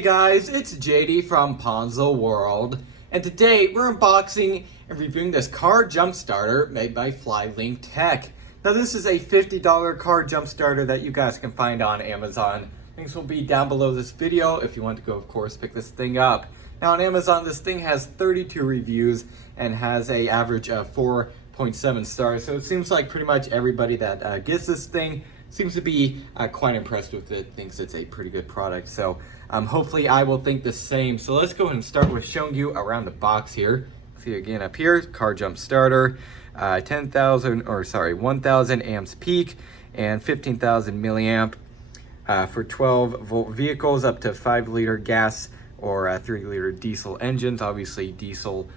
guys, it's JD from Ponzo World, and today we're unboxing and reviewing this car jump starter made by FLYLINKTECH. Now this is a $50 car jump starter that you guys can find on Amazon. Links will be down below this video if you want to go, of course, pick this thing up. Now on Amazon, this thing has 32 reviews and has a average of 4.7 stars, so it seems like pretty much everybody that gets this thing seems to be quite impressed with it, thinks it's a pretty good product. So hopefully I will think the same. So let's go ahead and start with showing you around the box here. See again up here, car jump starter, 10,000 amps peak and 15,000 milliamp for 12 volt vehicles up to 5-liter gas or 3-liter diesel engines. Obviously diesel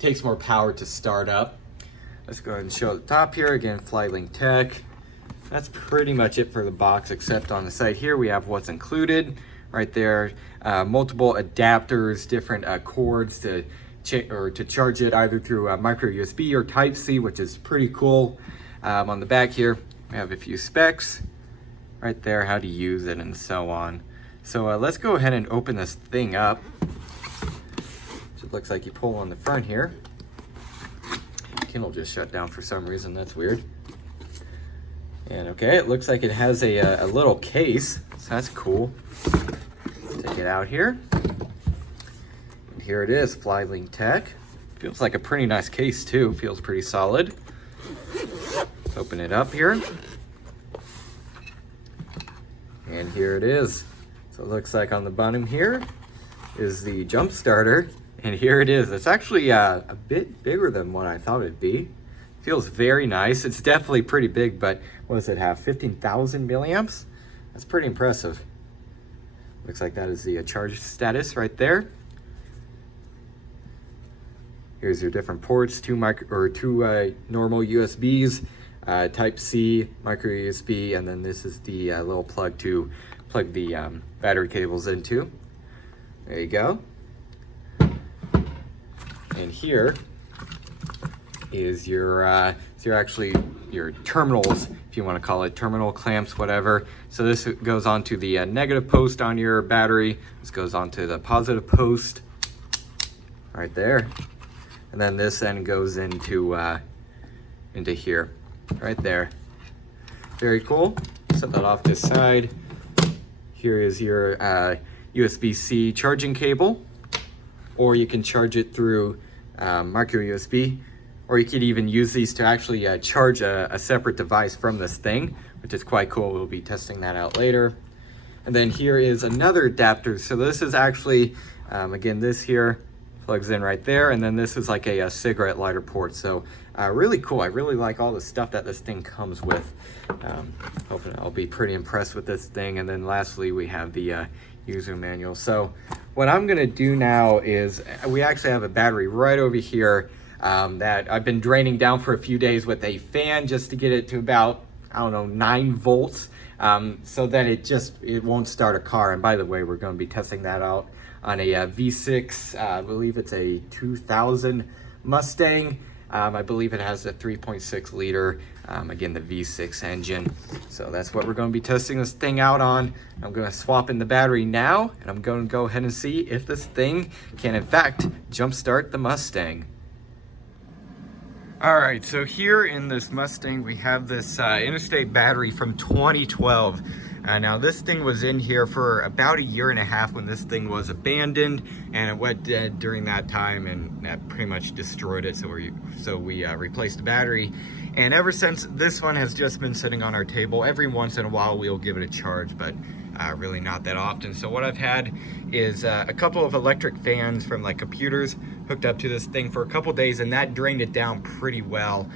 takes more power to start up. Let's go ahead and show the top here again, FLYLINKTECH. That's pretty much it for the box, except on the side here we have what's included right there. Multiple adapters, different cords to charge it either through micro USB or Type-C, which is pretty cool. On the back here we have a few specs right there, how to use it and so on. So let's go ahead and open this thing up. So it looks like you pull on the front here. Kindle just shut down for some reason, that's weird. And okay, it looks like it has a little case, so that's cool. Take it out here. And here it is, FLYLINKTECH. Feels like a pretty nice case too, feels pretty solid. Let's open it up here. And here it is. So it looks like on the bottom here is the jump starter. And here it is. It's actually a bit bigger than what I thought it'd be. Feels very nice. It's definitely pretty big, but what does it have? 15,000 milliamps? That's pretty impressive. Looks like that is the charge status right there. Here's your different ports, two normal USBs, Type-C, micro USB, and then this is the little plug to plug the battery cables into. There you go. And here is your your terminals, if you want to call it, terminal clamps, whatever. So this goes onto the negative post on your battery. This goes onto the positive post right there, and then this end goes into here, right there. Very cool. Set that off this side. Here is your USB-C charging cable, or you can charge it through micro USB. Or you could even use these to actually charge a separate device from this thing, which is quite cool. We'll be testing that out later. And then here is another adapter. So this is actually, again, this here plugs in right there. And then this is like a cigarette lighter port. So really cool. I really like all the stuff that this thing comes with. Hoping I'll be pretty impressed with this thing. And then lastly, we have the user manual. So what I'm gonna do now is, we actually have a battery right over here that I've been draining down for a few days with a fan just to get it to about, I don't know, 9 volts, so that it won't start a car. And by the way, we're going to be testing that out on a V6, I believe it's a 2000 Mustang. I believe it has a 3.6 liter, again, the V6 engine. So that's what we're going to be testing this thing out on. I'm going to swap in the battery now, and I'm going to go ahead and see if this thing can, in fact, jumpstart the Mustang. All right, so here in this Mustang, we have this Interstate battery from 2012. Now this thing was in here for about 1.5 years when this thing was abandoned, and it went dead during that time, and that pretty much destroyed it. So we replaced the battery, and ever since, this one has just been sitting on our table. Every once in a while we'll give it a charge, but really not that often. So what I've had is a couple of electric fans from like computers hooked up to this thing for a couple days, and that drained it down pretty well.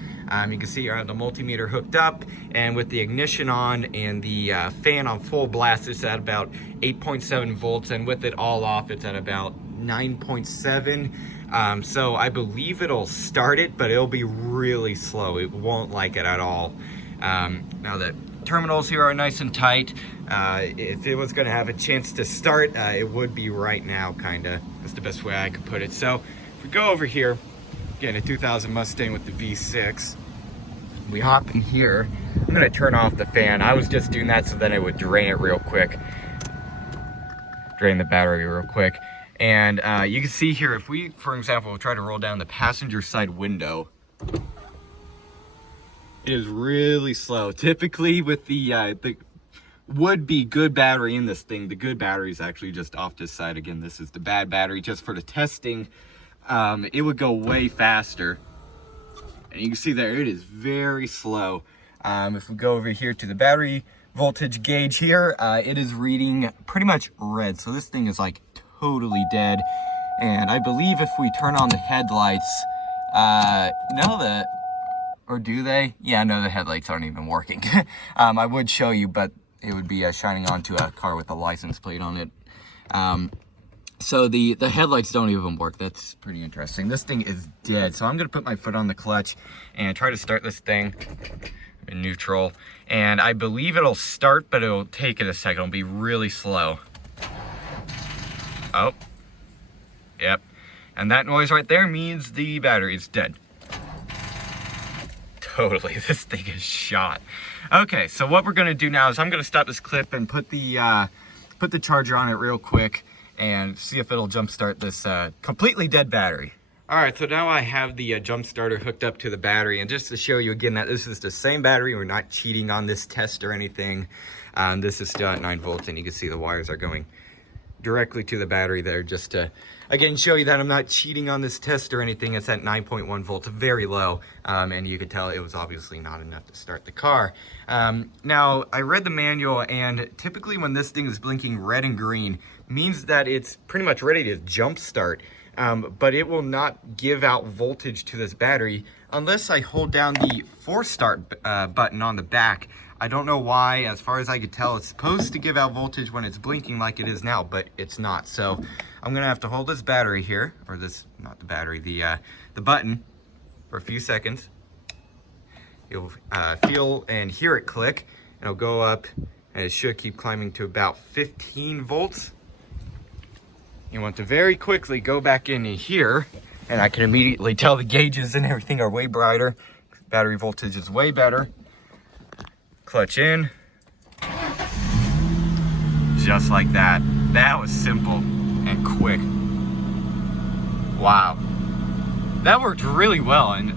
You can see here I have the multimeter hooked up, and with the ignition on and the fan on full blast, it's at about 8.7 volts, and with it all off, it's at about 9.7. So I believe it'll start it, but it'll be really slow. It won't like it at all. Now the terminals here are nice and tight. If it was going to have a chance to start, it would be right now, kinda. That's the best way I could put it. So if we go over here, again, a 2000 Mustang with the V6, we hop in here. I'm going to turn off the fan. I was just doing that so then it would drain it real quick. drain the battery real quick. And you can see here, if we, for example, try to roll down the passenger side window, it is really slow. Typically with the would-be good battery in this thing, the good battery is actually just off this side. Again, this is the bad battery just for the testing. It would go way faster. And you can see there, it is very slow. If we go over here to the battery voltage gauge here, it is reading pretty much red. So this thing is like totally dead. And I believe if we turn on the headlights, or do they? Yeah, no, the headlights aren't even working. I would show you, but it would be shining onto a car with a license plate on it. So the headlights don't even work. That's pretty interesting. This thing is dead. So I'm gonna put my foot on the clutch and try to start this thing in neutral. And I believe it'll start, but it'll take it a second. It'll be really slow. Oh, yep. And that noise right there means the battery is dead. Totally, this thing is shot. Okay, so what we're gonna do now is I'm gonna stop this clip and put the charger on it real quick and see if it'll jump start this completely dead battery. All right, so now I have the jump starter hooked up to the battery, and just to show you again that this is the same battery, we're not cheating on this test or anything. This is still at 9 volts, and you can see the wires are going directly to the battery there, just to again show you that I'm not cheating on this test or anything. It's at 9.1 volts, very low, and you could tell it was obviously not enough to start the car. Now I read the manual, and typically when this thing is blinking red and green means that it's pretty much ready to jump start, but it will not give out voltage to this battery unless I hold down the force start button on the back. I don't know why. As far as I could tell, it's supposed to give out voltage when it's blinking like it is now, but it's not. So I'm gonna have to hold this battery here, or this, not the battery, the button for a few seconds. You'll feel and hear it click, and it'll go up, and it should keep climbing to about 15 volts. You want to very quickly go back in here, and I can immediately tell the gauges and everything are way brighter. Battery voltage is way better. Clutch in, just like that. That was simple and quick. Wow, that worked really well. And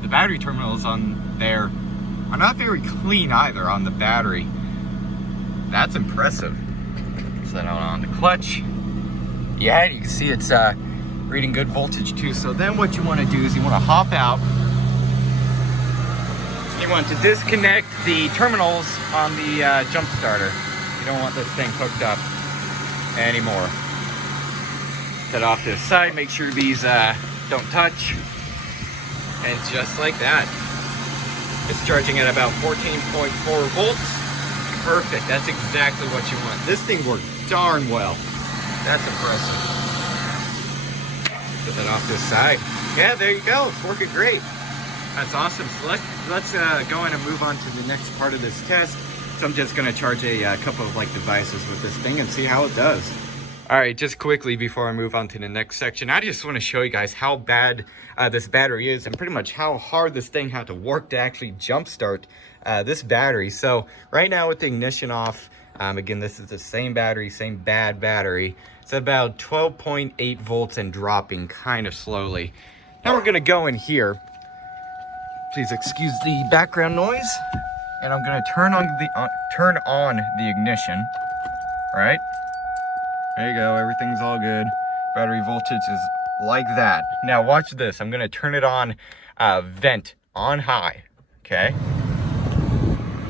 the battery terminals on there are not very clean either on the battery. That's impressive. Set on the clutch. Yeah, you can see it's reading good voltage too. So then what you want to do is you want to hop out. You want to disconnect the terminals on the jump starter. You don't want this thing hooked up anymore. Set off to the side, make sure these don't touch. And just like that, it's charging at about 14.4 volts. Perfect, that's exactly what you want. This thing worked darn well. That's impressive. Put that off to the side. Yeah, there you go, it's working great. That's awesome. So let's go in and move on to the next part of this test. So I'm just gonna charge a couple of devices with this thing and see how it does. All right, just quickly before I move on to the next section, I just want to show you guys how bad this battery is and pretty much how hard this thing had to work to actually jumpstart this battery. So right now with the ignition off, again, this is the same battery, same bad battery. It's about 12.8 volts and dropping kind of slowly. Now we're gonna go in here. Please excuse the background noise. And I'm gonna turn on the ignition. Right? There you go, everything's all good. Battery voltage is like that. Now watch this, I'm gonna turn it on vent on high, okay?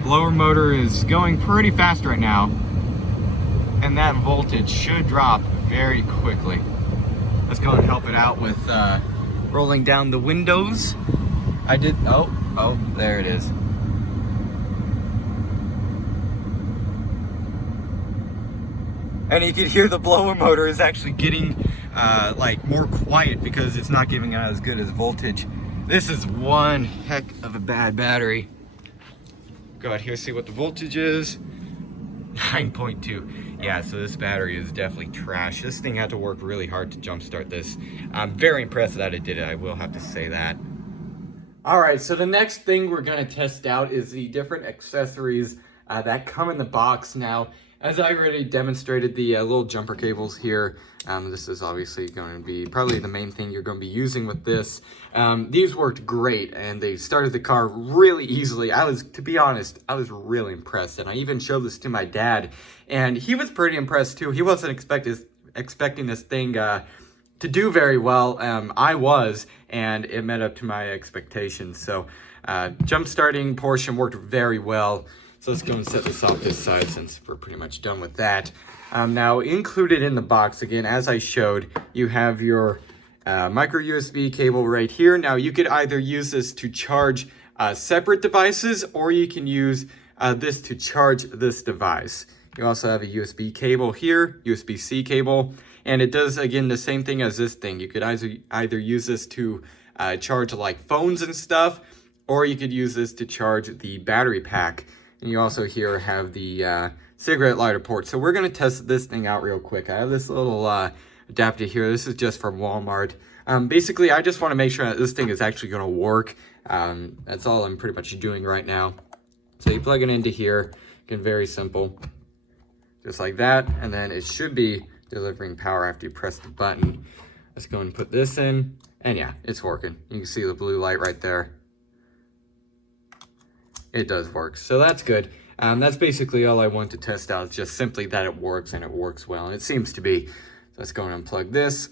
Blower motor is going pretty fast right now, and that voltage should drop very quickly. Let's go and help it out with rolling down the windows. Oh, there it is. And you can hear the blower motor is actually getting more quiet because it's not giving out as good as voltage. This is one heck of a bad battery. Go out here, see what the voltage is. 9.2. Yeah, so this battery is definitely trash. This thing had to work really hard to jumpstart this. I'm very impressed that it did it, I will have to say that. All right, so the next thing we're gonna test out is the different accessories that come in the box now. as I already demonstrated the little jumper cables here, this is obviously going to be probably the main thing you're going to be using with this. These worked great, and they started the car really easily. To be honest, I was really impressed, and I even showed this to my dad, and he was pretty impressed too. He wasn't expecting this thing to do very well. I was, and it met up to my expectations. So jump starting portion worked very well. So let's go and set this off this side since we're pretty much done with that. Now included in the box, again, as I showed, you have your micro USB cable right here. Now you could either use this to charge separate devices, or you can use this to charge this device. You also have a USB cable here, USB-C cable, and it does, again, the same thing as this thing. You could either use this to charge like phones and stuff, or you could use this to charge the battery pack. And you also here have the cigarette lighter port. So we're going to test this thing out real quick. I have this little adapter here. This is just from Walmart. Basically, I just want to make sure that this thing is actually going to work. That's all I'm pretty much doing right now. So you plug it into here. Again, very simple. Just like that. And then it should be delivering power after you press the button. Let's go and put this in. And yeah, it's working. You can see the blue light right there. It does work, so that's good. That's basically all I want to test out, is just simply that it works, and it works well, and it seems to be. So let's go and unplug this.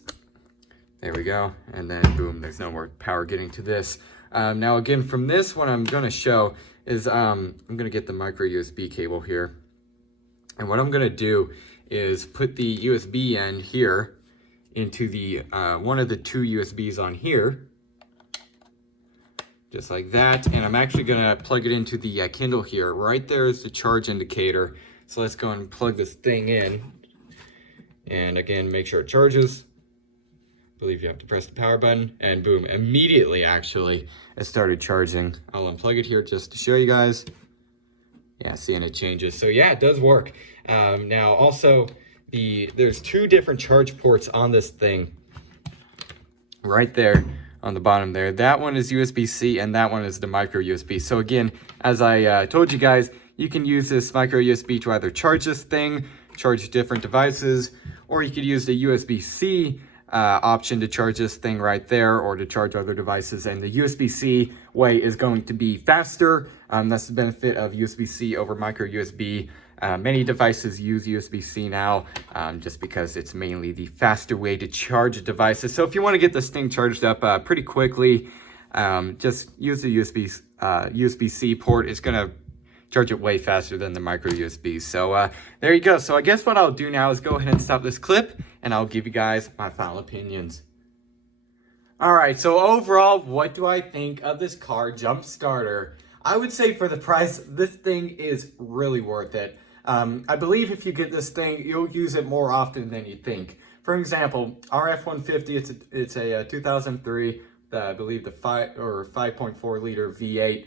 There we go, and then boom, there's no more power getting to this. Now again, from this, what I'm going to show is I'm going to get the micro USB cable here, and what I'm going to do is put the USB end here into the one of the two USBs on here. Just like that, and I'm actually gonna plug it into the Kindle here. Right there is the charge indicator. So let's go and plug this thing in. And again, make sure it charges. I believe you have to press the power button, and boom, immediately actually, it started charging. I'll unplug it here just to show you guys. Yeah, seeing it changes. So yeah, it does work. Now also, there's two different charge ports on this thing. Right there. On the bottom there. That one is USB-C, and that one is the micro USB. So again, as I told you guys, you can use this micro USB to either charge this thing, charge different devices, or you could use the USB-C option to charge this thing right there, or to charge other devices. And the USB-C way is going to be faster. That's the benefit of USB-C over micro USB. Many devices use USB-C now, just because it's mainly the faster way to charge devices. So if you want to get this thing charged up pretty quickly, just use the USB-C port. It's going to charge it way faster than the micro USB. So there you go. So I guess what I'll do now is go ahead and stop this clip, and I'll give you guys my final opinions. All right, so overall, what do I think of this car jump starter? I would say for the price, this thing is really worth it. I believe if you get this thing, you'll use it more often than you think. For example, our F-150, it's a 2003, I believe the 5.4 liter V8.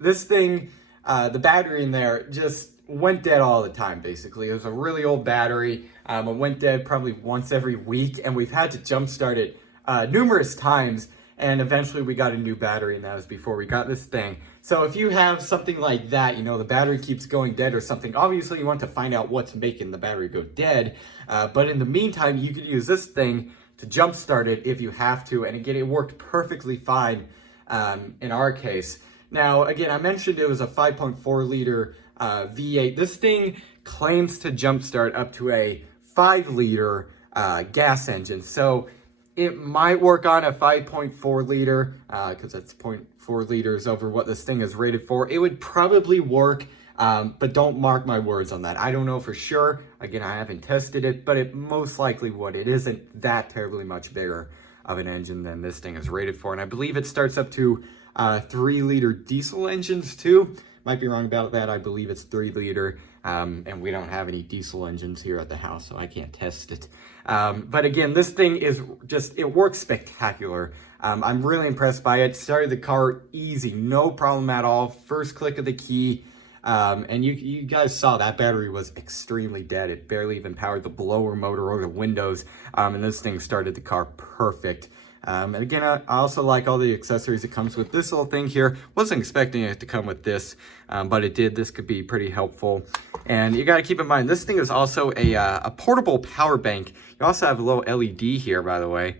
This thing, the battery in there just went dead all the time, basically. It was a really old battery. It went dead probably once every week, and we've had to jump start it numerous times. And eventually we got a new battery, and that was before we got this thing. So if you have something like that, you know, the battery keeps going dead or something, obviously you want to find out what's making the battery go dead. But in the meantime, you could use this thing to jumpstart it if you have to. And again, it worked perfectly fine in our case. Now, again, I mentioned it was a 5.4 liter V8. This thing claims to jumpstart up to a 5 liter gas engine. So it might work on a 5.4 liter, because that's 0.4 liters over what this thing is rated for. It would probably work, but don't mark my words on that. I don't know for sure. Again, I haven't tested it, but it most likely would. It isn't that terribly much bigger of an engine than this thing is rated for. And I believe it starts up to 3 liter diesel engines too. Might be wrong about that. I believe it's 3 liter. And we don't have any diesel engines here at the house, so I can't test it. But again, this thing is just, it works spectacular. I'm really impressed by it. Started the car easy, no problem at all. First click of the key. And you guys saw that battery was extremely dead. It barely even powered the blower motor or the windows. And this thing started the car perfect. And again, I also like all the accessories it comes with. This little thing here, wasn't expecting it to come with this, but it did. This could be pretty helpful. And you got to keep in mind, this thing is also a portable power bank. You also have a little LED here, by the way.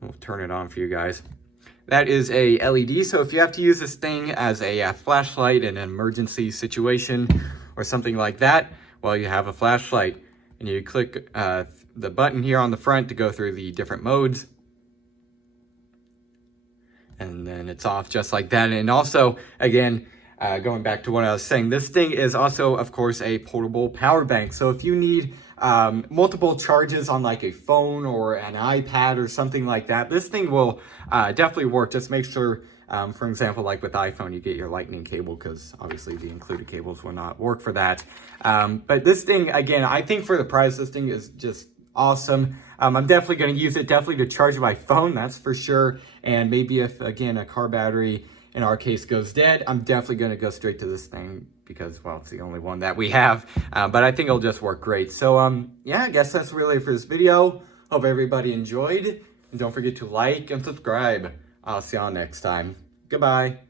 We'll turn it on for you guys. That is a LED, so if you have to use this thing as a flashlight in an emergency situation or something like that, well, you have a flashlight. And you click the button here on the front to go through the different modes. And then it's off just like that. And also, again, going back to what I was saying, this thing is also, of course, a portable power bank. So if you need multiple charges on like a phone or an iPad or something like that, this thing will definitely work. Just make sure, for example, like with iPhone, you get your lightning cable, because obviously the included cables will not work for that. But this thing, again, I think for the price, this thing is just awesome. I'm definitely going to use it definitely to charge my phone, that's for sure. And maybe if, again, a car battery in our case goes dead, I'm definitely going to go straight to this thing because, well, it's the only one that we have. But I think it'll just work great. So, yeah, I guess that's really it for this video. Hope everybody enjoyed. And don't forget to like and subscribe. I'll see y'all next time. Goodbye.